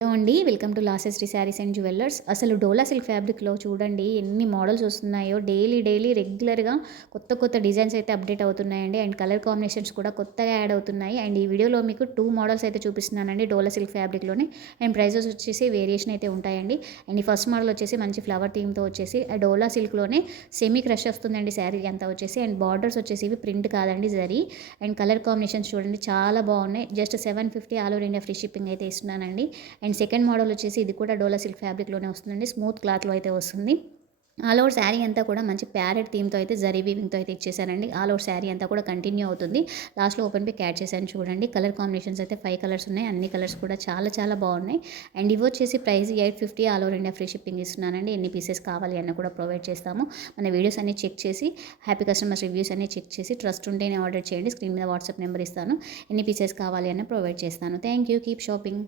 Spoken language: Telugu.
హలో అండి. వెల్కమ్ టు లాసెస్‌రీ శారీస్ అండ్ జ్యువెల్లర్స్. అసలు డోలా సిల్క్ ఫ్యాబ్రిక్‌లో చూడండి ఎన్ని మోడల్స్ వస్తున్నాయో. డైలీ రెగ్యులర్‌గా కొత్త డిజైన్స్ అయితే అప్డేట్ అవుతున్నాయండి. అండ్ కలర్ కాంబినేషన్స్ కూడా కొత్తగా యాడ్ అవుతున్నాయి. అండ్ ఈ వీడియోలో మీకు 2 మోడల్స్ అయితే చూపిస్తున్నానండి డోలా సిల్క్ ఫ్యాబ్రిక్‌లోనే. అండ్ ప్రైజెస్ వచ్చేసి వేరియేషన్ అయితే ఉంటాయండి. అండ్ ఈ ఫస్ట్ మోడల్ వచ్చేసి మంచి ఫ్లవర్ థీమ్‌తో వచ్చేసి ఆ డోలా సిల్క్‌లోనే సెమీ క్రష్ వస్తుందండి శారీ అంతా వచ్చేసి. అండ్ బార్డర్స్ వచ్చేసి ఇవి ప్రింట్ కాదండి జరీ. అండ్ కలర్ కాంబినేషన్స్ చూడండి చాలా బాగున్నాయి. Just 750 all over India free shipping అయితే ఇస్తున్నానండి. అండ్ సెకండ్ మోడల్ వచ్చేసి ఇది కూడా డోలా సిల్క్ ఫ్యాబ్రిక్‌లోనే వస్తుందండి. స్మూత్ క్లాత్‌లో అయితే వస్తుంది. ఆల్ ఓవర్ శారీ అంతా కూడా మంచి ప్యారెట్ థీమ్‌తో అయితే జరీ వీవింగ్‌తో అయితే ఇచ్చేసారండి. ఆల్ ఓవర్ శారీ అంతా కూడా కంటిన్యూ అవుతుంది. లాస్ట్‌లో ఓపెన్ పిక్ యాడ్ చేశాను చూడండి. కలర్ కాంబినేషన్స్ అయితే 5 కలర్స్ ఉన్నాయి. అన్ని కలర్స్ కూడా చాలా బాగున్నాయి. అండ్ ఇవి వచ్చేసి price 850 all over India free shipping ఇస్తున్నానండి. ఎన్ని పీసెస్ కావాలి అన్న కూడా ప్రొవైడ్ చేస్తాము. మన వీడియోస్ అన్ని చెక్ చేసి హ్యాపీ కస్టమర్స్ రివ్యూస్ అన్ని చెక్ చేసి ట్రస్ట్ ఉంటేనే ఆర్డర్ చేయండి. స్క్రీన్ మీద వాట్సాప్ నెంబర్ ఇస్తాను. ఎన్ని పీసెస్ కావాలి అన్న ప్రొవైడ్ చేస్తాను. Thank you. Keep shopping.